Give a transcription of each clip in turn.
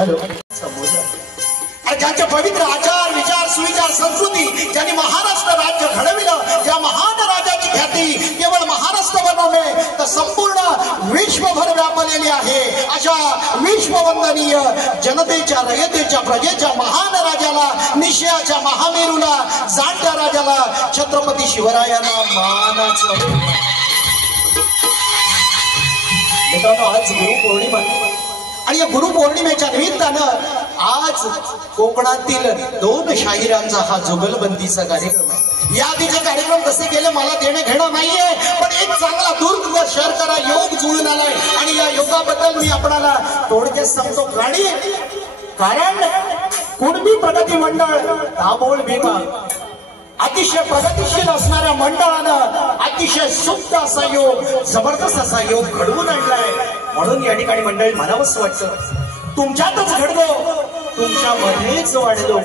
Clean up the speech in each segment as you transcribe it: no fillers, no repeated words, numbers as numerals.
Hello ज्यांचे पवित्र आचार विचार सुविचार संस्कृती ज्यांनी महाराष्ट्र राज्य घडविलं, ज्या महान राजाची ख्याती केवळ महाराष्ट्रभर नव्हे तर संपूर्ण विश्वभर व्यापलेली आहे, अशा विश्ववंदनीय जनतेच्या रयतेच्या प्रजेच्या महान राजाला, निश्चयाच्या महामेरूला, जाणत्या राजाला, छत्रपती शिवरायांना मानाचं. मित्रांनो, आज गुरुपौर्णिमा आणि या गुरुपौर्णिमेच्या निमित्तानं आज कोकणातील 2 शाहिरांचा हा जुगलबंदीचा कार्यक्रम आहे. या आधीचे कार्यक्रम कसे केले मला देणे घेणं नाहीये, पण एक चांगला दुर्ग शर्करा योग जुळून आलाय आणि या योगाबद्दल मी आपल्याला थोडक्यात सांगतो. गाडी कारण कुणबी प्रगती मंडळ दाभोळ भीमा अतिशय प्रगतिशील असणाऱ्या मंडळानं अतिशय सुप्त असा योग, जबरदस्त असा योग घडवून आणलाय. म्हणून या ठिकाणी मंडळी म्हणावंच वाटतं, तुमच्यातच घडलो, तुमच्यामध्येच वाढलो.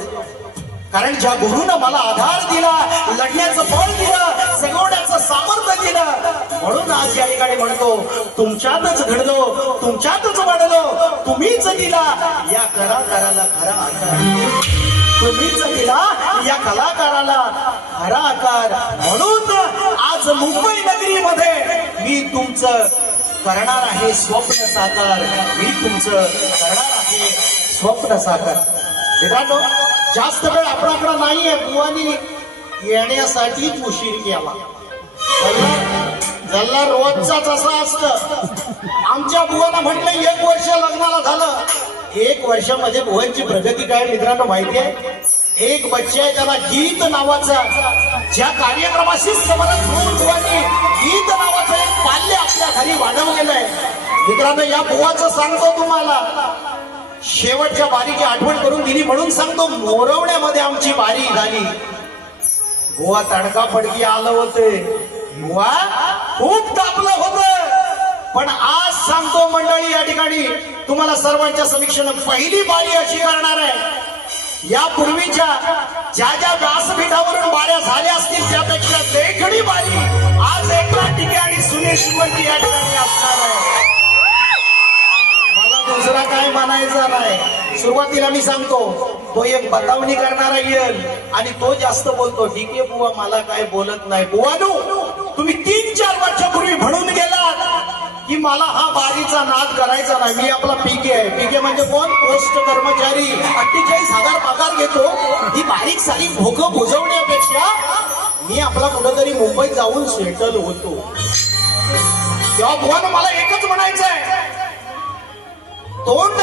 कारण ज्या गुरुनं मला आधार दिला, लढण्याचं बळ दिलं, जगवण्याचं सामर्थ्य दिलं, म्हणून आज या ठिकाणी म्हणतो तुमच्यातच घडलो, तुमच्यातच वाढलो. तुम्हीच दिला या कलाकाराला खरा आकार, तुम्हीच दिला या कलाकाराला खरा आकार. म्हणून आज मुंबई नगरीमध्ये मी तुमचं करणार आहे स्वप्न साकार, मी तुमचं करणार आहे स्वप्न साकार. मित्रांनो, जास्त वेळ आपल्याकडे नाहीये. बुवानी येण्यासाठीच उशीर केला. जल्ला रोजचाच असं असतं. आमच्या बुवानं म्हटलं 1 वर्ष लग्नाला झालं. 1 वर्षामध्ये बुवांची प्रगती काय मित्रांनो माहिती आहे? एक बच्चा आहे त्याला गीत नावाचा, ज्या कार्यक्रमाशी समरस होऊन बुवांनी गीत नावाचं एक पाल्य आपल्या घरी वाढवलेलं आहे. मित्रांनो, या बुवाचं सांगतो तुम्हाला, शेवटच्या बारीची आठवण करून दिली म्हणून सांगतो. मोरवण्यामध्ये आमची बारी झाली, बुवा तडका फडकी आलं होते, बुवा खूप तापलं होतं. पण आज सांगतो मंडळी, या ठिकाणी तुम्हाला सर्वांच्या समीक्षेनं पहिली बारी अशी करणार आहे, यापूर्वीच्या ज्या ज्या व्यासपीठावरून बाऱ्या झाल्या असतील त्यापेक्षा देखणी बारी आज एकला टिके आणि सुनील शिवंती या ठिकाणी असणार आहे. मला दुसरा काय म्हणायचं नाही. सुरुवातीला मी सांगतो, तो एक बतावणी करणारा येईल आणि तो जास्त बोलतो. ठीक आहे बुवा, मला काय बोलत नाही. बुवानू, तुम्ही 3-4 वर्षापूर्वी म्हणून गेलात की मला हा बारीचा नाद करायचा नाही. मी आपला पीके आहे. पीके म्हणजे कोण? पोस्ट कर्मचारी. 48,000 पगार घेतो. ही बारीक सारी भोकं बुजवण्यापेक्षा मी आपला कुठंतरी मुंबईत जाऊन सेटल होतो. तेव्हा बुवानं मला एकच म्हणायचंय, तोंड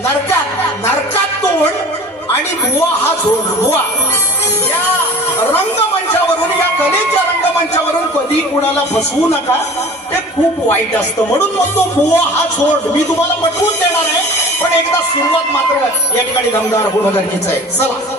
नरकात तोंड आणि बुवा हा झोंड. बुवा या रंगमंचावरून, या कलेच्या रंगमंचावरून कधी कुणाला फसवू नका, ते खूप वाईट असतं. म्हणून म्हणतो बुवा हा झोंड. मी तुम्हाला पटवून देणार आहे, पण एकदा सुरुवात मात्र या ठिकाणी दमदार होणं गरजेचं आहे. चला.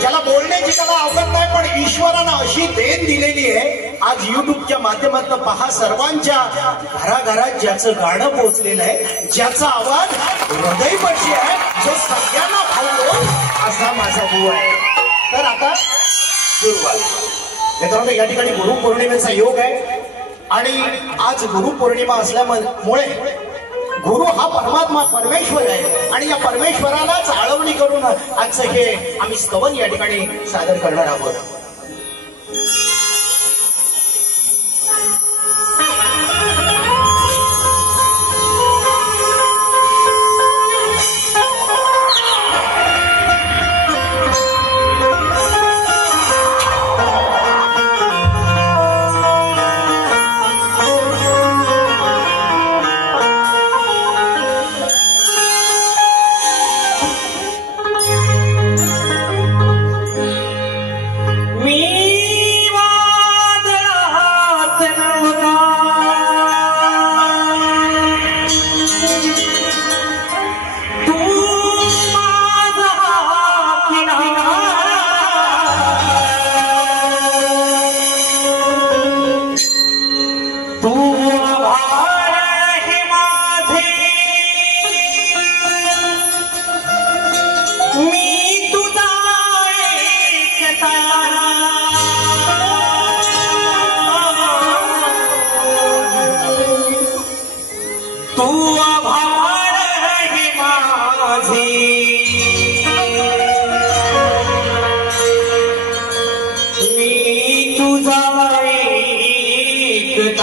ज्याला बोलण्याची कला आवडत नाही, पण ईश्वरानं अशी देण दिलेली आहे. आज युट्यूबच्या माध्यमातून पहा, सर्वांच्या घराघरात ज्याचं गाणं पोहोचलेलं आहे, ज्याचा आवाज हृदयस्पर्शी आहे, जो सगळ्यांना भावतो, असा माझा भाऊ आहे. तर आता सुरुवात. मित्रांनो, या ठिकाणी गुरुपौर्णिमेचा योग आहे आणि आज गुरुपौर्णिमा असल्यामुळे गुरु हा परमात्मा परमेश्वर आहे आणि या परमेश्वरालाच आळवणी करून आजचं हे आम्ही स्तवन या ठिकाणी सादर करणार आहोत.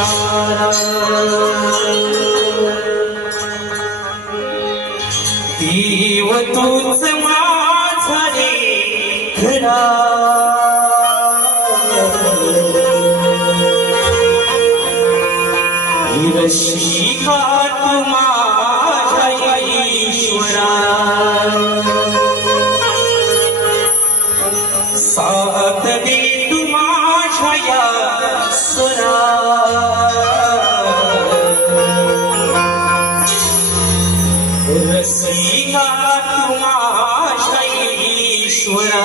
इशारा देव तूच माझा रे खरा रशिका तू माझा ईश्वरा साथ दे तू माझ्या स्वरा रसिका तू माझ्या ईश्वरा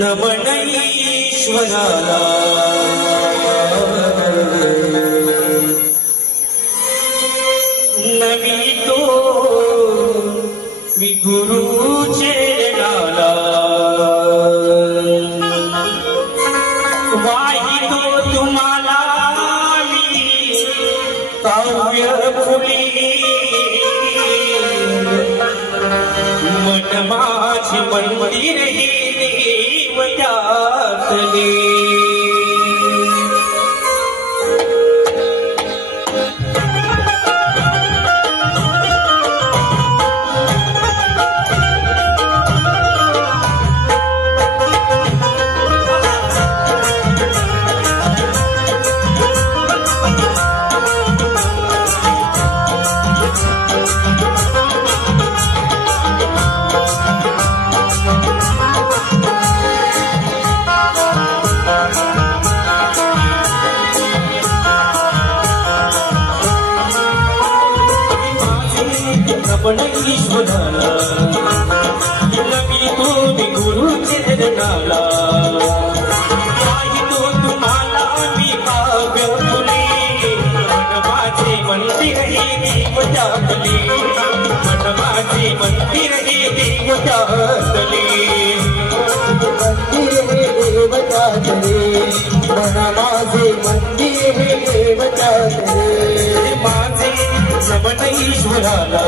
नमन ईश्वराला नमितो मी गुरुचे नाला वाहितो तुम्हाला मी काव्य फुली मन माझे मंदिर त्यातले नमन ईश्वराला नमितो मी गुरुचे नाला वाहितो तुम्हाला मी काव्य फुले मन माझे मंदिर हे देव त्यातले मन माझे मंदिर हे देव त्यातले देव त्यातले मन माझे मंदिर हे देव त्यातले माझे नमन ईश्वराला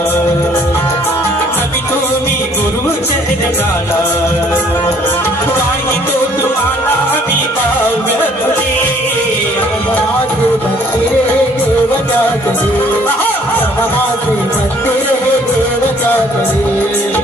नमितो मी गुरुचे नाला वाहितो तुम्हाला मी काव्य फुले माझे मंदिर हे देव त्यातले माझे मंदिर हे देव त्यातले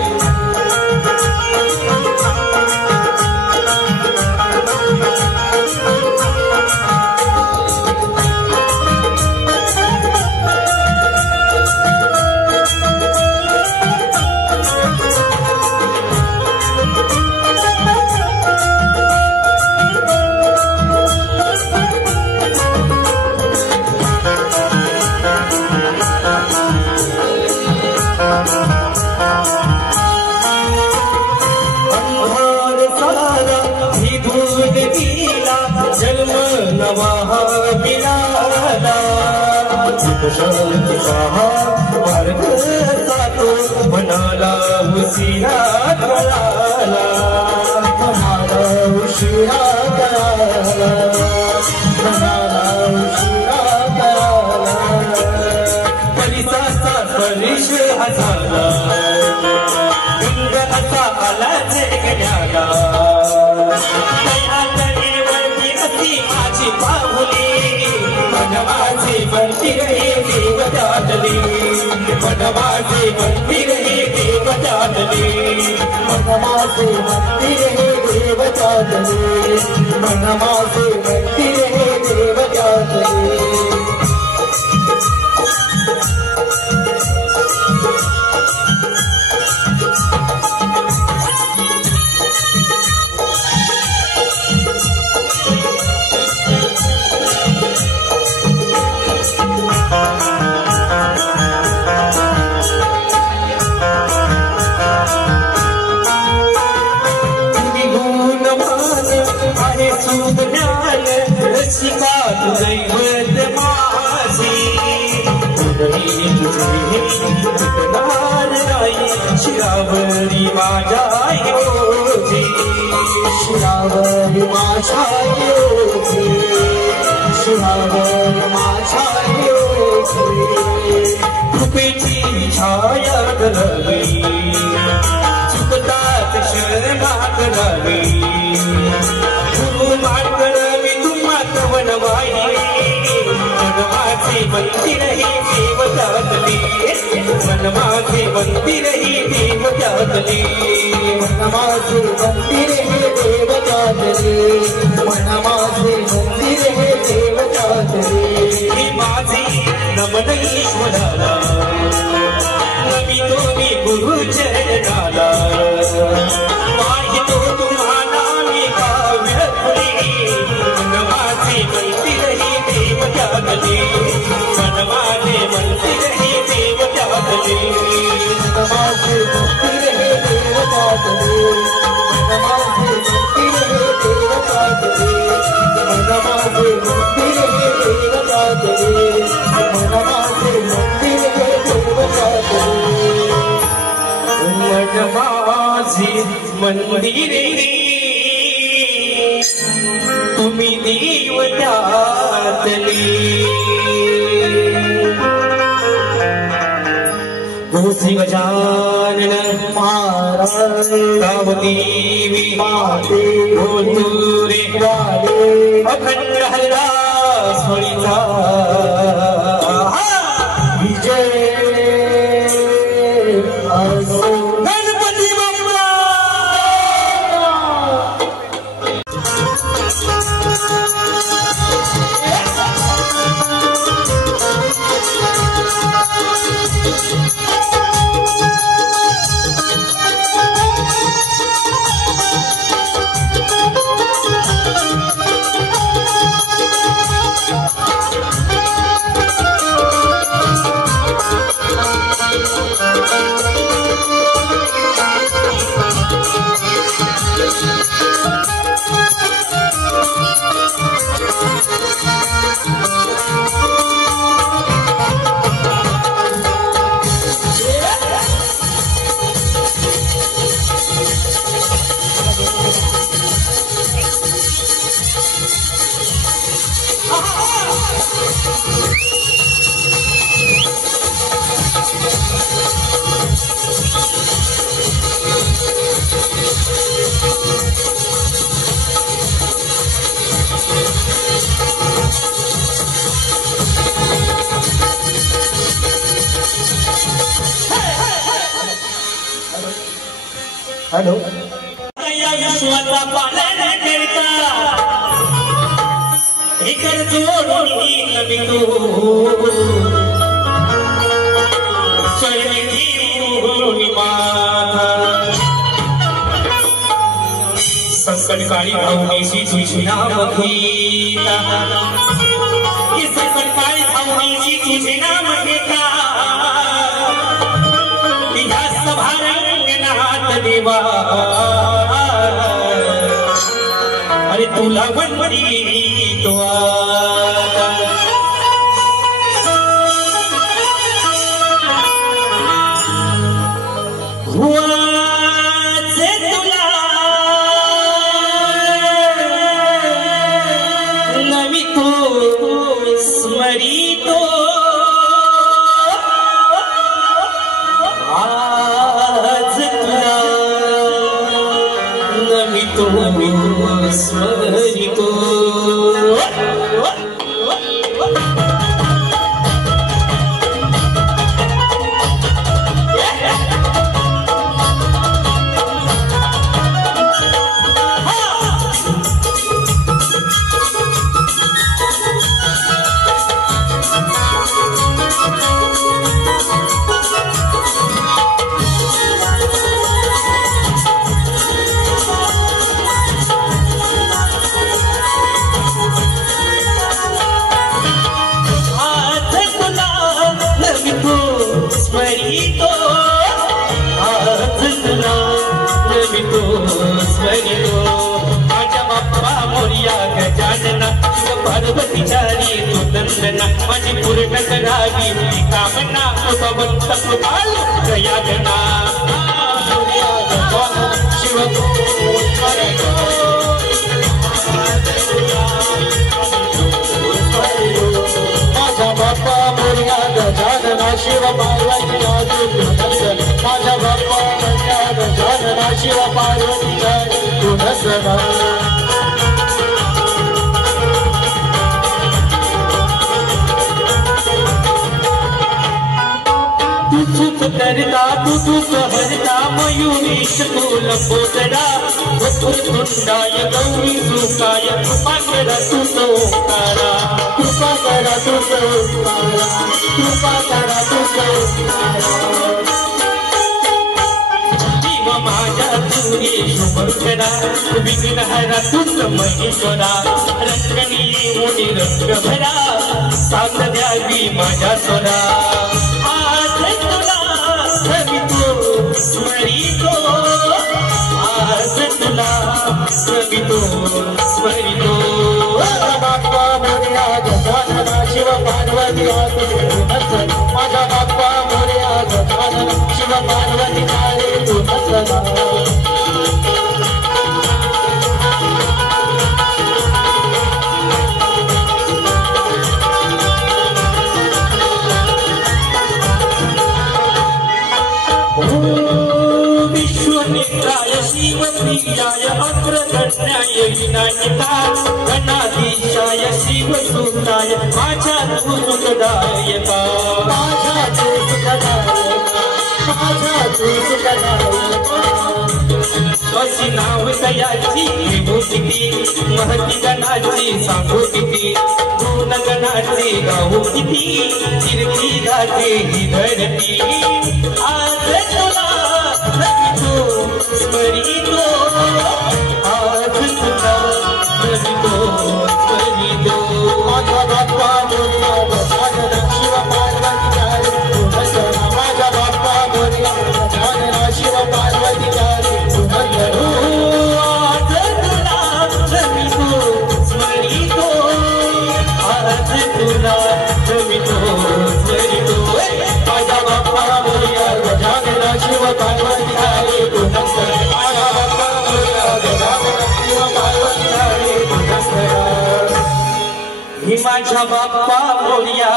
जन्म नवा मिळाला मार्ग जातो म्हणाला उशिरा कळाला म्हणाला उशिरा कळाला म्हणाला उशिरा कळाला परिसाचा परिश झाला गंग असा आला जगण्याला माझी बाहुली मन माझे मंदिर हे देव त्यातले मन माझे मंदिर हे देव त्यातले मन माझे मंदिर हे देव त्यातले मन माझे मंदिर हे देव त्यातले रही तुझे विकणार नाही शिरावरी माझ्या योजी शिरावरी माझ्या योजी शिरावरी माझ्या योजी कृपेची छाया गलावी चुकतात शरणात रावी गुरु मार्गवी तुम्हा कवनवाई मनमाचे मंदिर ही देवतातली मनमाचे मंदिर ही देवतातली मनमाचे मंदिर हे देवतातले मनमाचे मंदिर हे देवतातले ही माझी नमन ईश्वराला नमितो मी गुरु चरणाला वाहितो तुम्हाला मी काव्य फुली मनमाचे मंदिर ही देवतातले मनमाचे मंदिर ही देवतातले मनमाचे मंदिर हे देवतातले मनमाचे मंदिर हे देवतातले मनमाचे मंदिर हे देवतातले मनमाचे मंदिर हे देवतातले मनमाचे मंदिरे तुम्ही देवतातले गोसी गजानन महाराज गावदेवी माते गोतुरे वाले अखंड हरिदास फळीचा विजय असो गणपती बाप्पा हॅलो या विश्वाचा पालन करता इतर जोडून नमितो चरणी जीवून माता संकटकाळी भावनेशी तुझी नाम घेता संकटकाळी भावनेशी तुझे नाम घेता जास्त भारंगनाथ देवा अरे तुला वंदी तो हुआचे तुला नमितो स्मरितो आज तुला नमितो स्मरितो स्मरितो आज तुला नमितो स्मरितो माझ्या बाप्पा मोर्या गजानना शिव पार्वतीचारी तो नंदना माझी पूर्ण करावी ती कामना तो भक्त कृपाल दयागना शिव माझा बाप्पा मोरया गजानना शिव पार्वती माझा बाप्पा मोरया गजानना शिव पार्वती गुणसना तू करता तू हरता मयूरीश तू लंबोदरा वक्रतुंडाय गौरी सुकाय कृपा करा तू सोकारा कृपा करा तू सोकारा कृपा करा तू सोकारा जीव माझ्या तुरी शुभंकरा विघ्नहरा तूच महेश्वरा रंगणी मुनी रंग भरा साथ द्यावी माझ्या स्वरा स्मरितो आज तुला स्मरितो स्मरितो बाप्पा मोरया गजानना शिव पार्वती माझा बाप्पा मोरया गजानना शिव पार्वती गुणसना विश्वनित्राय शिवप्रियाय अग्रगण्याय विनायका गणाधीशाय शिवसुताय माझ्या तू सुखदाय माझा तू सुखदाय अशी नाव दयाची विभू किती महती गणाची सांगू किती गुण गणाचे गाऊ किती कीर्ती गाते ही धरती आज तुला स्मरितो आज तुला स्मरितो स्मरितो माझा बाप्पा मोरया गजानना शिव पार्वती गुणसना माझा बाप्पा मोरया गजानना शिव पार्वती गुणसना आज तुला स्मरितो स्मरितो आज तुला स्मरितो स्मरितो माझा बाप्पा मोरया गजानना शिव पार्वती गुणसना माझा बाप्पा मोरया गजानना शिव पार्वती गुणसना ही माझ्या बाप्पा मोरया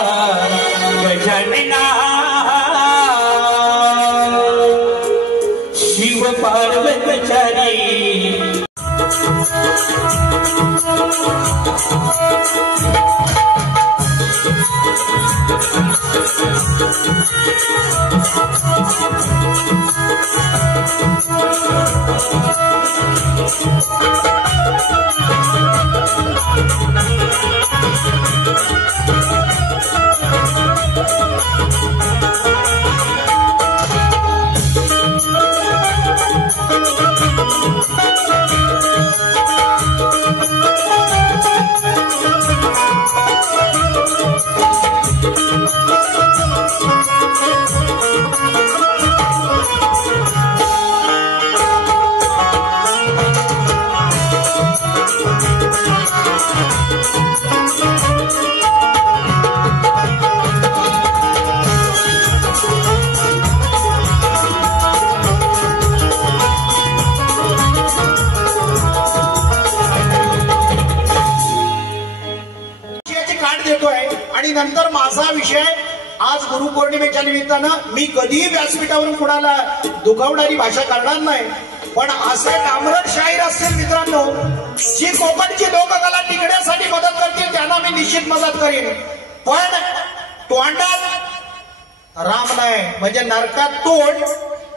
गजानना शिव पार्वतीचारी आणि नंतर माझा विषय आज गुरुपौर्णिमेच्या निमित्तानं मी कधीही व्यासपीठावरून कुणाला दुखावणारी भाषा करणार नाही, पण असे डांबरट शाहीर असतील मित्रांनो जी कोकणची लोककला टिकण्यासाठी मदत करतील त्यांना मी निश्चित मदत करीन. पण तोंडात राम नाही म्हणजे नरकात तोंड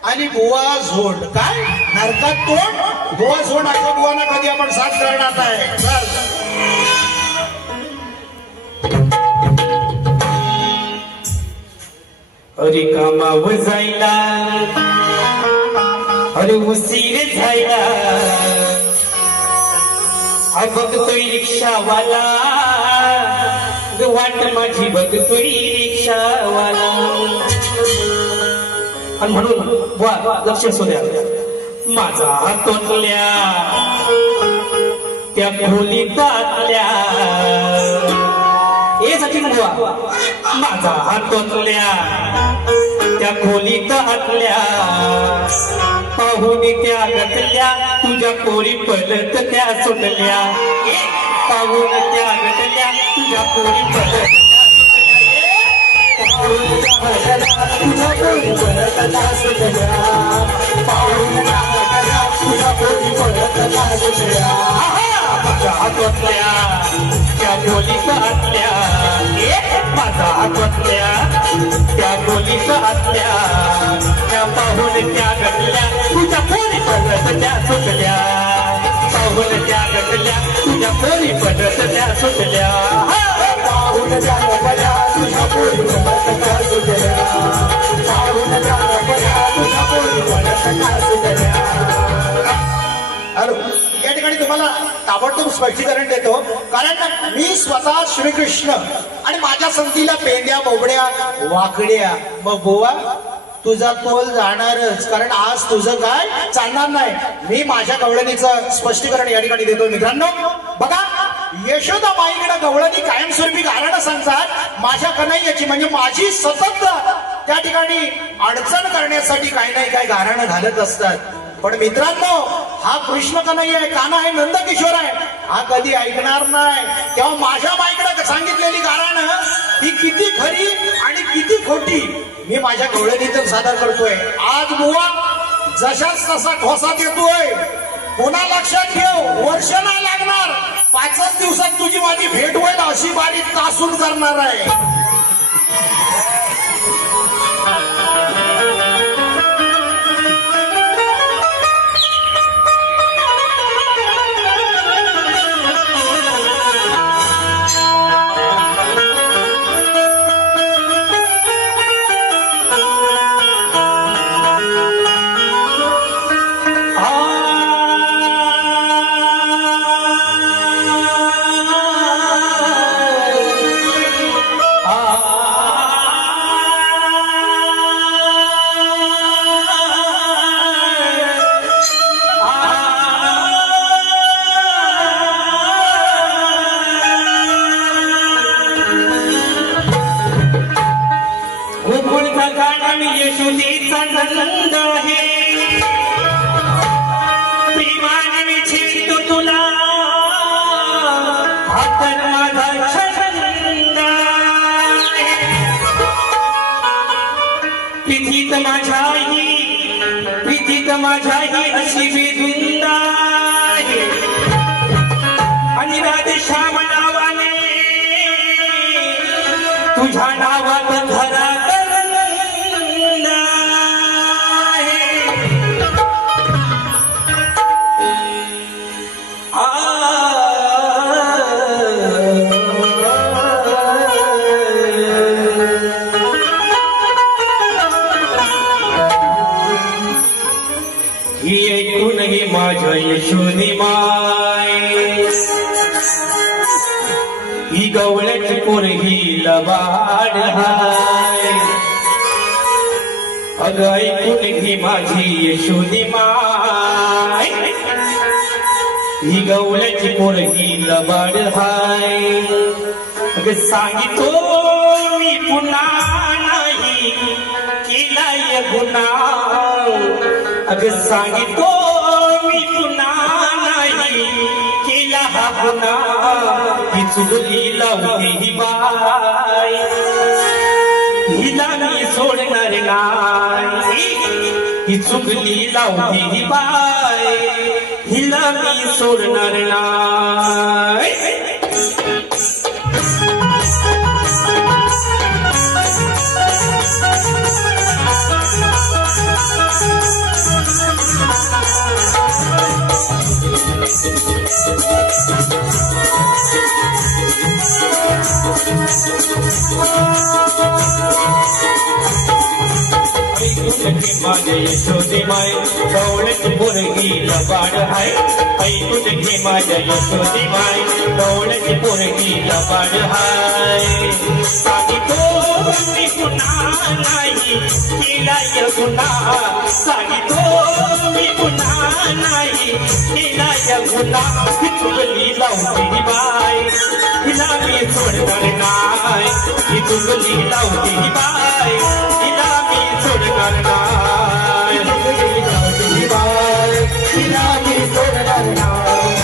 आणि बुवा झोंड. काय नरकात तोंड बुवा झोंड असं बुवाना कधी आपण साथ करणार नाही. अरे कामाव जायला अरे उशीर झायला बघतोय रिक्षावाला वाट माझी बघतोय रिक्षावाला. आणि म्हणून वा लक्ष असू द्या माझा हातोटल्या त्या खोलीतातल्या बुवा माझा हातोतल्या त्या खोलीत हातल्या पाहून त्या गटल्या तुझ्या पोरी पडत त्या सुटल्या पाहून त्या गटल्या तुझ्या पोरी पडत माझा हातोतल्या त्या खोलीत हातल्या माझा हातोतल्या त्या खोलीत हातल्या त्या पाहून त्या गटल्या तुझ्या पोरी पडत त्या सुटल्या पाहून त्या गटल्या तुझ्या पोरी पडत त्या सुटल्या पाहून त्या गटल्या तुझ्या पोरी पडत त्या सुटल्या पाहून त्या गटल्या तुझ्या पोरी पडत त्या सुटल्या. हॅलो, या ठिकाणी तुम्हाला ताबडतोब स्पष्टीकरण देतो, कारण मी स्वतः श्रीकृष्ण आणि माझ्या संगतीला पेंड्या बोबड्या वाकड्या. मग बुवा तुझा तोल जाणारच, कारण आज तुझं काय चालणार नाही. मी माझ्या गवळणीचं स्पष्टीकरण या ठिकाणी देतो. मित्रांनो बघा, यशोदा बाईकडे गवळणी कायमस्वरूपी गाणं सांगतात माझ्या कन्हैयाची, म्हणजे माझी सतत त्या ठिकाणी अडचण करण्यासाठी काही नाही काय गाणं घालत असतात. पण मित्रांनो, हा कृष्ण कन्हैया आहे, कान्हा आहे, नंदकिशोर आहे, हा कधी ऐकणार नाही. तेव्हा माझ्या बाईकडे सांगितलेली गाणं ही किती खरी आणि किती खोटी मी माझ्या गवळणीतून सादर करतोय. आज बुवा जशाच तसा ठोसात येतोय. पुन्हा लक्षात ठेव, वर्ष नाही लागणार, 5च दिवसात तुझी माझी भेट होईल, अशी बारी तासून करणार आहे. यशोदेचा नंद आहे प्रेमाने मी छेडतो तुला हा तर माझा छंद प्रीतीत माझ्याही अशी बेधुंद आहे आणि राधेश्याम नावाने तुझ्या नावात धरा माझ्या यशोदी माय ही गवळ्याची पोरगी लबाड हाय. अगं ऐकून घे माझी यशोदी माय ही गवळ्याची पोरगी लबाड हाय. अगं सांगितो मी पुन्हा नाही केलाय गुन्हा. अगं सांगितो मी पुन्हा नाही केला हा गुन्हा. ही चुगली लावते ही बाई हिला मी सोडणार नाही. ही चुगली लावते ही बाई हिला मी सोडणार नाही. माझ्या यशोदे माय गवळ्याची पोरगी लबाड हाय. ऐकून घे माझ्या यशोदे माय गवळ्याची पोरगी लबाड हाय. सांगितो मी पुन्हा नाही केला या गुन्हा सांगितो मी पुन्हा नाही केला या गुन्हा चुकली लावती बाय हिला मी सोडणार नाही ही चुकली लावती बाय हिला मी सोडणार नाही हिला मी सोडणार नाही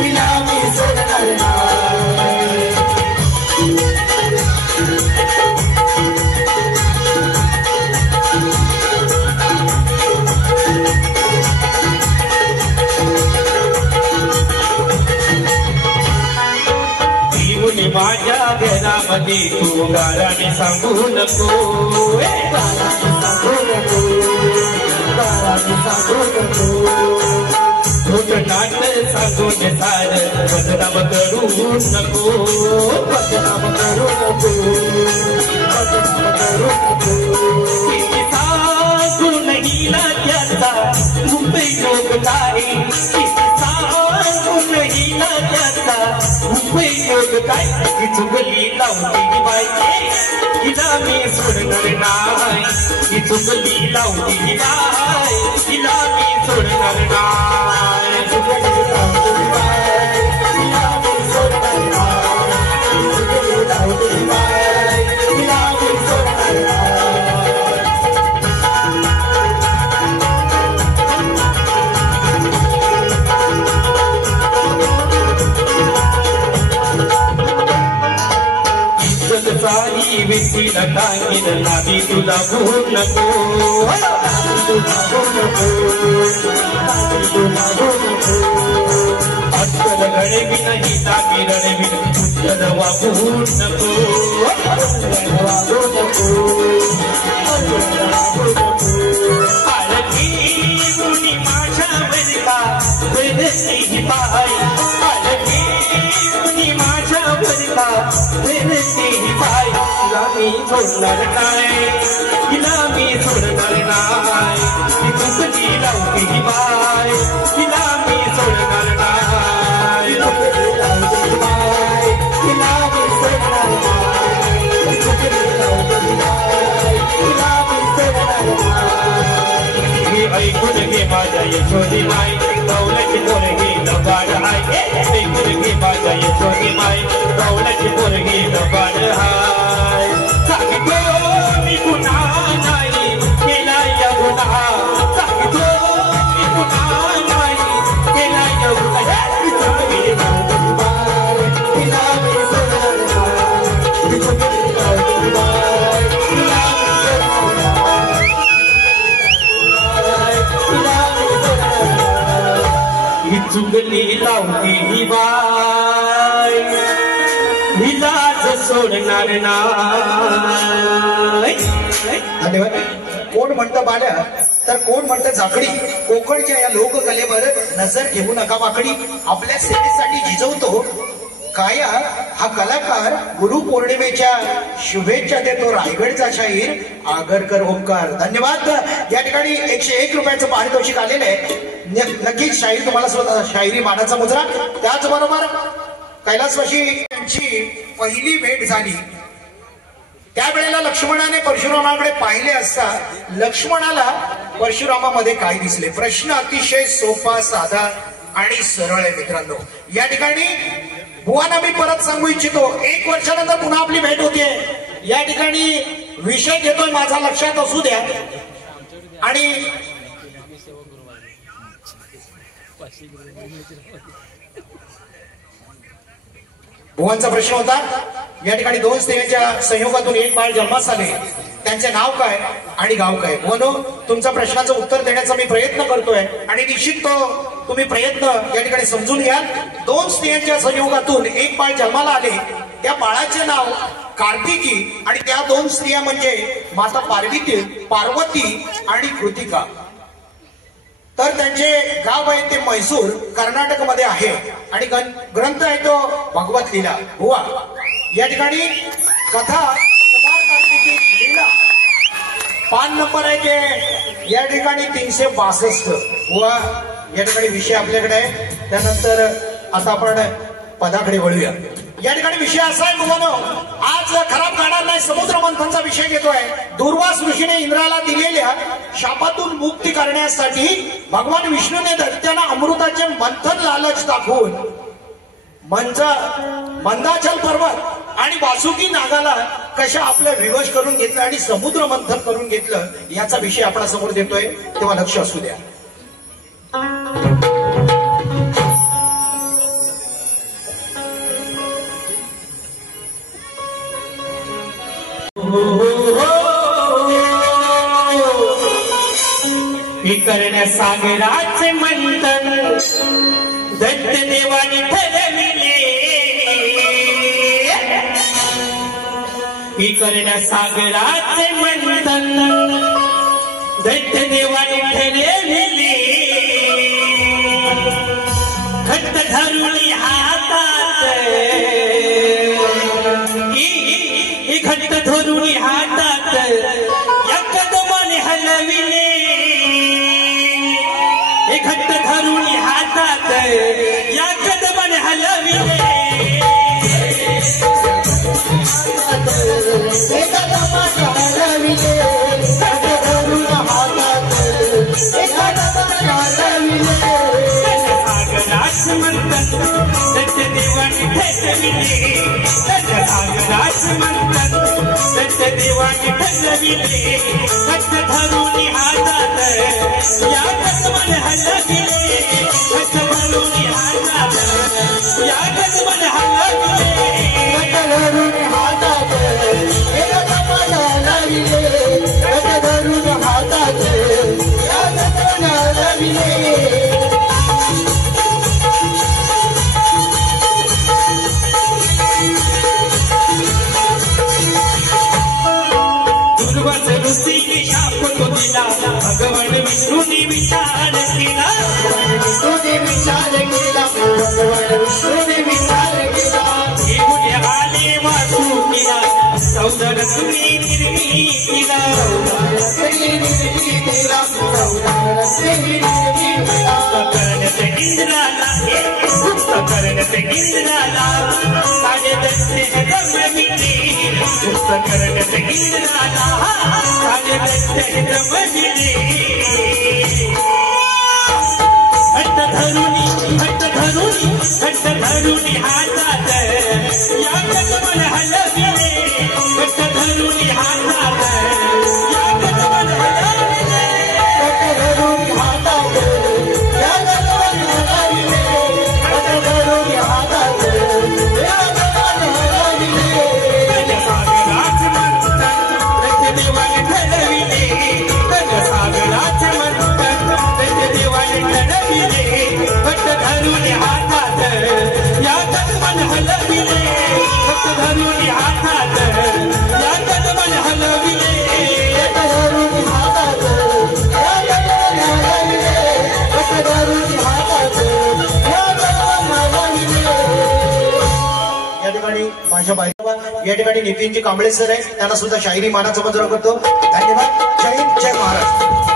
हिला मी सोडणार नाही माझ्या घरामध्ये तू गाराने सांगू नको खोटं नाट सांगून सार बदनाम करू नको बदनाम करू नको किती सांगून हिला त्याचा उपयोग काय किती सांगून हिला त्याचा उपयोग काय ही चुकली लावती बाई हिला मी सोडणार नाही ही चुकली लावती बाई हिला मी सोडणार नाही हिला मी सोडणार नाही हिला मी सोडणार नाही सारी व्यक्तीला टाकीन नावी तुला भूल नको अक्कल घडवी नाही टाकी रडवी उत्तर वागून नको आळती कुणी माझ्या वरका वेदती पाय आळती कुणी माझ्या वरका वेदती पाय हिला मी सोडणार नाही हिला मी सोडणार नाही ही चुकली लावती बाय हिला मी सोडणार नाही हिला मी सोडणार मी ऐकून घे माझ्या यशोदी माय कौलाची पोरगी दबाड आहे ऐकून घे माझ्या यशोदी माय कौलाची पोरगी दबाड हाय सांगितो मी पुन्हा नाही केला या गुन्हा सांगितो मी पुन्हा नाही केला या गुन्हा हिला मी सोडणार ही चुगली लावती ही बाय हिलाच सोडणार नाही धन्यवाद. कोण म्हणतं बाल्या तर कोण म्हणतं झाकडी कोकणच्या या लोककलेवर नजर ठेवू नका वाकडी आपल्या सेवेसाठी झिजवतो काया हा कलाकार गुरुपौर्णिमेच्या शुभेच्छा देतो रायगडचा शाहीर आगरकर ओंकार. धन्यवाद. या ठिकाणी 101 रुपयाचं पारितोषिक आलेलं आहे. नक्कीच शाहीर तुम्हाला स्वतः शाहिरी मानाचा मुजरा. त्याचबरोबर कैलासवासी यांची पहिली भेट झाली त्यावेळेला लक्ष्मणाने परशुरामाकडे पाहिले असता लक्ष्मणाला परशुरामामध्ये काय दिसले. प्रश्न अतिशय सोपा साधा आणि सरळ आहे मित्रांनो. या ठिकाणी बुवांना मी परत सांगू इच्छितो 1 वर्षानंतर पुन्हा आपली भेट होतीये. या ठिकाणी विषय घेतोय माझा लक्षात असू द्या. आणि बुवांचा प्रश्न होता या ठिकाणी 2 स्त्रियांच्या संयोगातून एक बाळ जन्मास आले त्यांचे नाव काय आणि गाव काय. म्हणून तुमच्या प्रश्नाचं उत्तर देण्याचा मी प्रयत्न करतोय आणि निश्चित तो तुम्ही प्रयत्न या ठिकाणी समजून घ्या. 2 स्त्रियांच्या संयोगातून एक बाळ जन्माला आले त्या बाळाचे नाव कार्तिकी आणि त्या 2 स्त्रिया म्हणजे माता पार्वती आणि कृतिका. तर त्यांचे गाव आहे ते म्हैसूर कर्नाटक मध्ये आहे आणि ग्रंथ आहे तो भगवत लीला. बुवा या ठिकाणी कथा कुमार कार्तिकी लीला पान नंबर आहे ते या ठिकाणी 362. बुवा या ठिकाणी विषय आपल्याकडे आहे. त्यानंतर आता आपण पदाकडे वळूया. या ठिकाणी विषय असा आहे मुलांनो आज खराब गाडी मंथनचा विषय घेतोय. दुर्वास ऋषीने इंद्राला दिलेल्या शापातून मुक्ती करण्यासाठी भगवान विष्णूने दैत्यांना अमृताचे मंथन लालच दाखवून मंदाचल पर्वत आणि वासुकी नागाला कशा आपल्या विवश करून घेतलं आणि समुद्र मंथन करून घेतलं याचा विषय आपल्या समोर देतोय, तेव्हा लक्ष असू द्या. कर्ण सागराचे मंथन दत्त देवाने ठरविले. कर्ण सागराचे मंथन दत्त देवाने ठरविले. घट्ट धरुणी हातात घट्ट धरुणी हातात या कदमाने हलविले. घट्ट धरुणी हातात या कदमाने हलविले. सागरास मंथन दत्त देवाने ठरविले. सागरास मंथन दत्त देवाने ठरविले. घट्ट धरुणी हातात या कदमाने हलविले. घट्ट धरुणी हातात या कदमाने हलविले. घट्ट धरुणी हातात या कदमाने हलविले. घट्ट धरुणी हातात या कदमाने हलविले. दुर्वास ऋषीने शाप तो दिला. भगवान विष्णूने विचार केला. विष्णूने विचार केला. भगवान विष्णूने विचार केला. घेऊन आले वासुकीला. सौदर तुम्ही निर्मितीला. करण्यात इंद्राला करण्यात इंद्राला साडे दत्ते जमविले. करण्यात इंद्राला साडे दत्ते जमविले. घट्ट धरुणी हातात या कदमाने हलविले. घट्ट धरुणी हातात या कदमाने हलविले. घट्ट धरुणी हातात या कदमाने हलविले. घट्ट धरुणी हातात या कदमाने हलविले. सागराचे मंथन दत्त देवाने ठरविले. सागराचे मंथन दत्त देवाने ठरविले. घट्ट धरुणी हातात या कदमाने हलविले. घट्ट धरुणी हातात या कदमाने हलविले. घट्ट धरुणी हातात या कदमाने हलविले. घट्ट धरुणी हातात या कदमाने हलविले. या ठिकाणी माझ्या बायका या ठिकाणी नितीनजी कांबळे सर आहे, त्यांना सुद्धा शाहिरी मानाचं मंत्र करतो. धन्यवाद. जय हिंद, जय महाराष्ट्र.